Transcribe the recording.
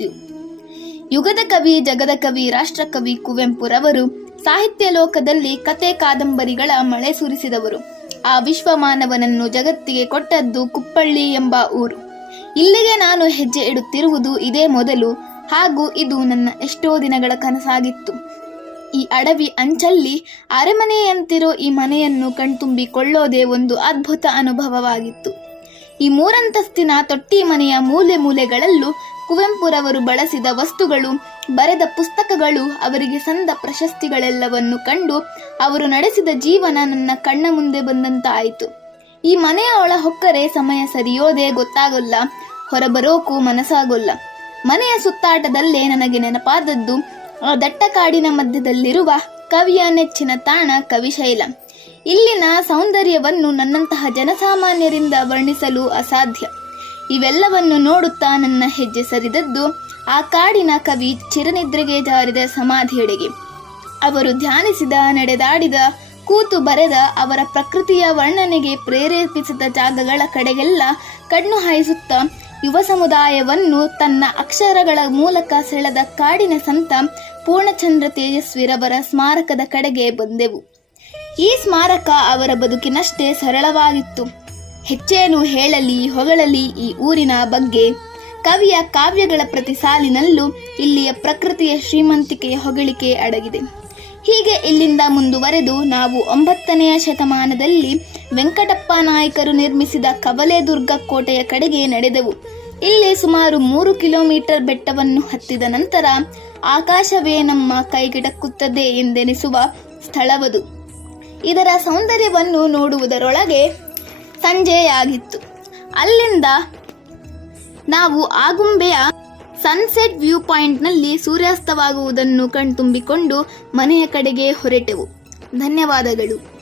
ಮೃತ್ಯು ಯುಗದ ಕವಿ, ಜಗದ ಕವಿ, ರಾಷ್ಟ್ರಕವಿ ಕುವೆಂಪುರವರು ಸಾಹಿತ್ಯ ಲೋಕದಲ್ಲಿ ಕತೆ ಕಾದಂಬರಿಗಳ ಮಳೆ ಸುರಿಸಿದವರು. ಆ ವಿಶ್ವಮಾನವನನ್ನು ಜಗತ್ತಿಗೆ ಕೊಟ್ಟದ್ದು ಕುಪ್ಪಳ್ಳಿ ಎಂಬ ಊರು. ಇಲ್ಲಿಗೆ ನಾನು ಹೆಜ್ಜೆ ಇಡುತ್ತಿರುವುದು ಇದೇ ಮೊದಲು, ಹಾಗೂ ಇದು ನನ್ನ ಎಷ್ಟೋ ದಿನಗಳ ಕನಸಾಗಿತ್ತು. ಈ ಅಡವಿ ಅಂಚಲ್ಲಿ ಅರಮನೆಯಂತಿರೋ ಈ ಮನೆಯನ್ನು ಕಣ್ತುಂಬಿಕೊಳ್ಳೋದೇ ಒಂದು ಅದ್ಭುತ ಅನುಭವವಾಗಿತ್ತು. ಈ ಮೂರಂತಸ್ತಿನ ತೊಟ್ಟಿ ಮನೆಯ ಮೂಲೆ ಮೂಲೆಗಳಲ್ಲೂ ಕುವೆಂಪುರವರು ಬಳಸಿದ ವಸ್ತುಗಳು, ಬರೆದ ಪುಸ್ತಕಗಳು, ಅವರಿಗೆ ಸಂದ ಪ್ರಶಸ್ತಿಗಳೆಲ್ಲವನ್ನು ಕಂಡು ಅವರು ನಡೆಸಿದ ಜೀವನ ನನ್ನ ಕಣ್ಣ ಮುಂದೆ ಬಂದಂತಾಯಿತು. ಈ ಮನೆಯ ಒಳ ಹೊಕ್ಕರೆ ಸಮಯ ಸರಿಯೋದೇ ಗೊತ್ತಾಗೋಲ್ಲ, ಹೊರಬರೋಕು ಮನಸ್ಸಾಗೋಲ್ಲ. ಮನೆಯ ಸುತ್ತಾಟದಲ್ಲೇ ನನಗೆ ನೆನಪಾದದ್ದು, ಆ ದಟ್ಟ ಕಾಡಿನ ಮಧ್ಯದಲ್ಲಿರುವ ಕವಿಯ ನೆಚ್ಚಿನ ತಾಣ ಕವಿಶೈಲ. ಇಲ್ಲಿನ ಸೌಂದರ್ಯವನ್ನು ನನ್ನಂತಹ ಜನಸಾಮಾನ್ಯರಿಂದ ವರ್ಣಿಸಲು ಅಸಾಧ್ಯ. ಇವೆಲ್ಲವನ್ನು ನೋಡುತ್ತಾ ನನ್ನ ಹೆಜ್ಜೆ ಸರಿದದ್ದು ಆ ಕಾಡಿನ ಕವಿ ಚಿರನಿದ್ರೆಗೆ ಜಾರಿದ ಸಮಾಧಿಯೆಡೆಗೆ. ಅವರು ಧ್ಯಾನಿಸಿದ, ನಡೆದಾಡಿದ, ಕೂತು ಬರೆದ ಅವರ ಪ್ರಕೃತಿಯ ವರ್ಣನೆಗೆ ಪ್ರೇರೇಪಿಸಿದ ಜಾಗಗಳ ಕಡೆಗೆಲ್ಲ ಕಣ್ಣು ಹಾಯಿಸುತ್ತಾ ಯುವ ಸಮುದಾಯವನ್ನು ತನ್ನ ಅಕ್ಷರಗಳ ಮೂಲಕ ಸೆಳೆದ ಕಾಡಿನ ಸಂತ ಪೂರ್ಣಚಂದ್ರ ತೇಜಸ್ವಿರವರ ಸ್ಮಾರಕದ ಕಡೆಗೆ ಬಂದೆವು. ಈ ಸ್ಮಾರಕ ಅವರ ಬದುಕಿನಷ್ಟೇ ಸರಳವಾಗಿತ್ತು. ಹೆಚ್ಚೇನು ಹೇಳಲಿ ಹೊಗಳಲಿ ಈ ಊರಿನ ಬಗ್ಗೆ. ಕವಿಯ ಕಾವ್ಯಗಳ ಪ್ರತಿ ಸಾಲಿನಲ್ಲೂ ಇಲ್ಲಿಯ ಪ್ರಕೃತಿಯ ಶ್ರೀಮಂತಿಕೆಯ ಹೊಗಳಿಕೆ ಅಡಗಿದೆ. ಹೀಗೆ ಇಲ್ಲಿಂದ ಮುಂದುವರೆದು ನಾವು ಒಂಬತ್ತನೆಯ ಶತಮಾನದಲ್ಲಿ ವೆಂಕಟಪ್ಪ ನಾಯಕರು ನಿರ್ಮಿಸಿದ ಕವಲೆದುರ್ಗ ಕೋಟೆಯ ಕಡೆಗೆ ನಡೆದೆವು. ಇಲ್ಲಿ ಸುಮಾರು ಮೂರು ಕಿಲೋಮೀಟರ್ ಬೆಟ್ಟವನ್ನು ಹತ್ತಿದ ನಂತರ ಆಕಾಶವೇ ನಮ್ಮ ಕೈಗೆಟಕುತ್ತದೆ ಎಂದೆನಿಸುವ ಸ್ಥಳವದು. ಇದರ ಸೌಂದರ್ಯವನ್ನು ನೋಡುವುದರೊಳಗೆ ಸಂಜೆಯಾಗಿತ್ತು. ಅಲ್ಲಿಂದ ನಾವು ಆಗುಂಬೆಯ ಸನ್ಸೆಟ್ ವ್ಯೂ ಪಾಯಿಂಟ್ನಲ್ಲಿ ಸೂರ್ಯಾಸ್ತವಾಗುವುದನ್ನು ಕಣ್ತುಂಬಿಕೊಂಡು ಮನೆಯ ಕಡೆಗೆ ಹೊರಟೆವು. ಧನ್ಯವಾದಗಳು.